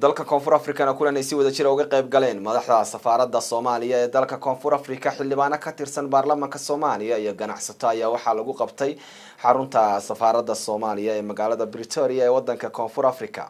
dalka Koonfur Afrika kulan ay si wada jir uga qayb galeen madaxda safaaradda Soomaaliya ee dalka Koonfur Afrika xildhibaano ka tirsan baarlamaanka Soomaaliya iyo ganacsato ayaa waxa lagu qabtay xarunta safaaradda Soomaaliya ee magaalada Pretoria ee wadanka Koonfur Afrika.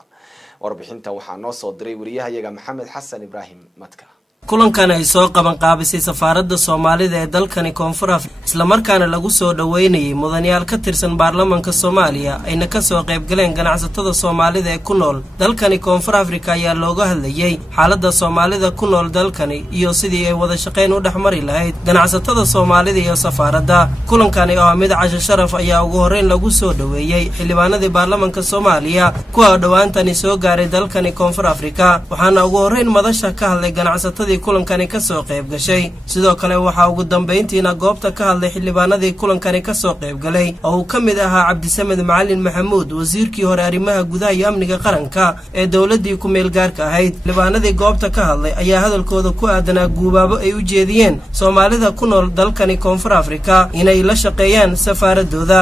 warbixinta waxaa noo soo diray wariyahayaga Maxamed Xasan Ibrahim Madka. kulankan ay soo qaban qaabisay safaaradda Soomaalida ee dalkani Koonfur Afrika isla markaana lagu soo dhaweynayay mudanayaal ka tirsan baarlamaanka Soomaaliya ayna ka soo qayb galeen ganacsatada Soomaalida ee ku nool dalkani Koonfur Afrika ayaa looga hadlayay xaaladda Soomaalida ku nool dalkani iyo sidii ay wada shaqeyn u dhaxmari lahayd ganacsatada Soomaalida iyo safaaradda. kulankani oo mid casho sharaf ayaa ugu horeyn lagu soo dhaweeyay xildhibaanada baarlamaanka Soomaaliya kuwa dhawaantani soo gaaray dalkani Koonfur Afrika waxaana ugu horeyn madasha ka hadlay ganacsatada kulankani ka soo qayb gashay. sidoo kale waxa ugu dambeyntiina goobta ka hadlay xildhibaanadii kulankani ka soo qayb galay oo uu ka mid ahaa Cabdisamed Macalin Maxamuud wasiirkii hore arrimaha gudaha iyo amniga qaranka ee dawladii ku meel gaarka ahayd. xildhibaanadii goobta ka hadlay ayaa hadalkooda ku aadanaa guubaabo ay u jeediyeen Soomaalida ku nool dalkani Koonfur Afrika inay la shaqeeyaan safaaradooda.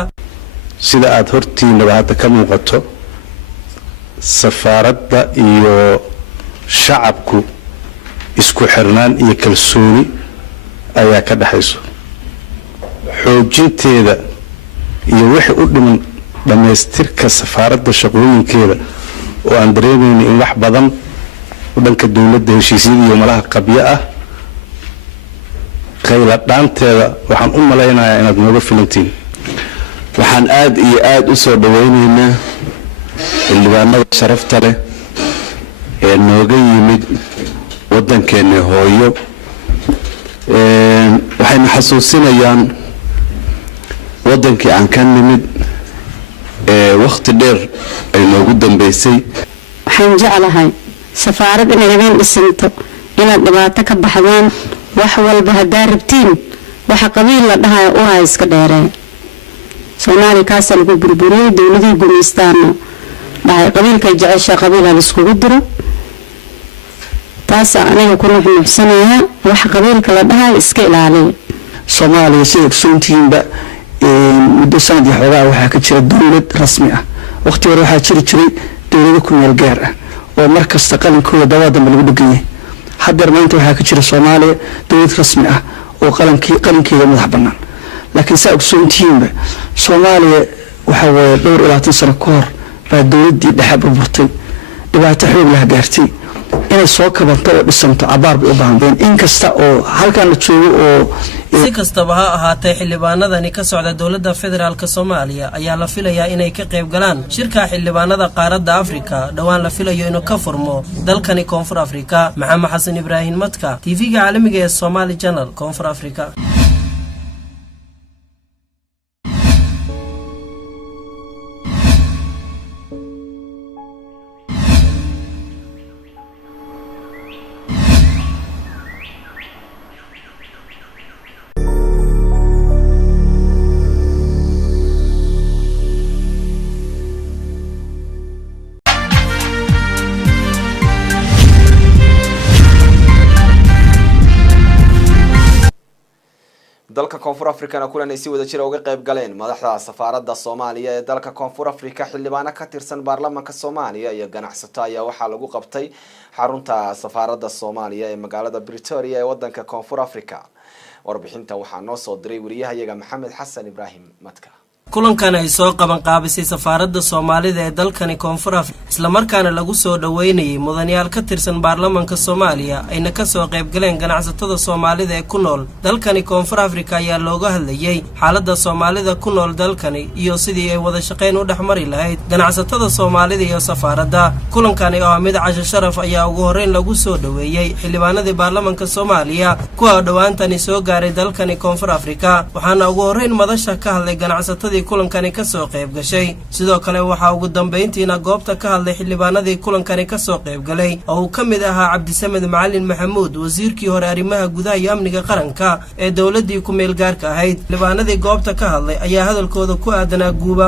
sida aad hortiina hadda ka muuqato safaaradda iyo shacabku isku xirnaan iyo kalsooni ayaa ka dhaxayso xoojinteeda iyo wixii u dhiman dhameystirka safaaradda shaqooyinkeeda oo aan dareemayno in wax badan u dhanka dawladda heshiisyada iyo malaha qabyo ah qayla dhaanteeda waxaan u malaynayaa inaad nooga filantiin. waxaan aad iyo aad u soo dhaweynaynaa xildhibaanada sharafta leh ee nooga yimid waddankeena hooyo waxayna xasuusinayaan waddankii aan ka nimid waqti dheer ay noogu dambeysay. waxaan jeclahay safaarad inay habeen dhisanto inaad dhibaato ka baxdaan wax walba haddaa rabtiin waxa qabiil la dhahayo u hay iska dheeree Soomaali kaas lagu burburiyay dawladii gumaystaana dhahay qabiilka jecesha qabiilka la isku diro taas aniga ku nuuxsanaya wax qabiilka la dhahay iska ilaaliyo. Soomaaliya sida suntiinba muddo sanad iyo xogaa waxa ka jira dawlad rasmi ah waqti hore waxa jiray dawlado ku meel gaar ah oo markasta qalankooda dawada lagu dhigay. hadda maanta waxa ka jira Soomaaliya dawlad rasmi ah oo qalankeeda madax bannaan laakiin saa suntiinba Soomaaliya waxa way dhowr ilaa 10 sano ka hor baa dawladii dhexe burburtay dhibaato xoog leh gaartay inay soo kabanto oo dhisanto abaar u baahan in kasta oo halkan la joogo oo si kastaba ha ahaatee xildhibaanadani ka socda dawladda federaalka Soomaaliya ayaa la filayaa inay ka qayb galaan shirka xildhibaanada qaaradda Afrika dhawaan la filayo inuu ka furmo dalkani Koonfur Afrika. Maxamed Xasan Ibrahim Madka, TV-ga caalamiga ee Somali Channel, Koonfur Afrika. dalka Koonfur Afrika kulan ay si wada jir uga qayb galeen madaxda safaaradda Soomaaliya ee dalka Koonfur Afrika xildhibaano ka tirsan baarlamaanka Soomaaliya iyo ganacsato ayaa waxa lagu qabtay xarunta safaaradda Soomaaliya ee magaalada Pretoria ee wadanka Koonfur Afrika. warbixinta waxaa noo soo diray wariyahayaga Maxamed Xasan Ibrahim Madka. kulankan ay soo qaban qaabisay safaaradda Soomaalida ee dalkani Koonfur Afrika isla markaana lagu soo dhaweynayay mudanayaal ka tirsan baarlamaanka Soomaaliya ayna ka soo qayb galeen ganacsatada Soomaalida ee ku nool dalkani Koonfur Afrika ayaa looga hadlayay xaaladda Soomaalida ku nool dalkani iyo sidii ay wada shaqeyn u dhaxmari lahayd ganacsatada Soomaalida iyo safaaradda. kulankani oo mid casho sharaf ayaa ugu horeyn lagu soo dhaweeyay xildhibaanada baarlamaanka Soomaaliya kuwa dhawaantani soo gaaray dalkani Koonfur Afrika waxaana ugu horeyn madasha ka hadlay ganacsatada kulankani ka soo qayb gashay. sidoo kale waxa ugu dambeyntiina goobta ka hadlay xildhibaanadii kulankani ka soo qayb galay oo uu ka mid ahaa Cabdisamed Macalin Maxamuud wasiirkii hore arrimaha gudaha iyo amniga qaranka ee dawladii ku meel gaarka ahayd. xildhibaanadii goobta ka hadlay ayaa hadalkooda ku aadanaa guubaabo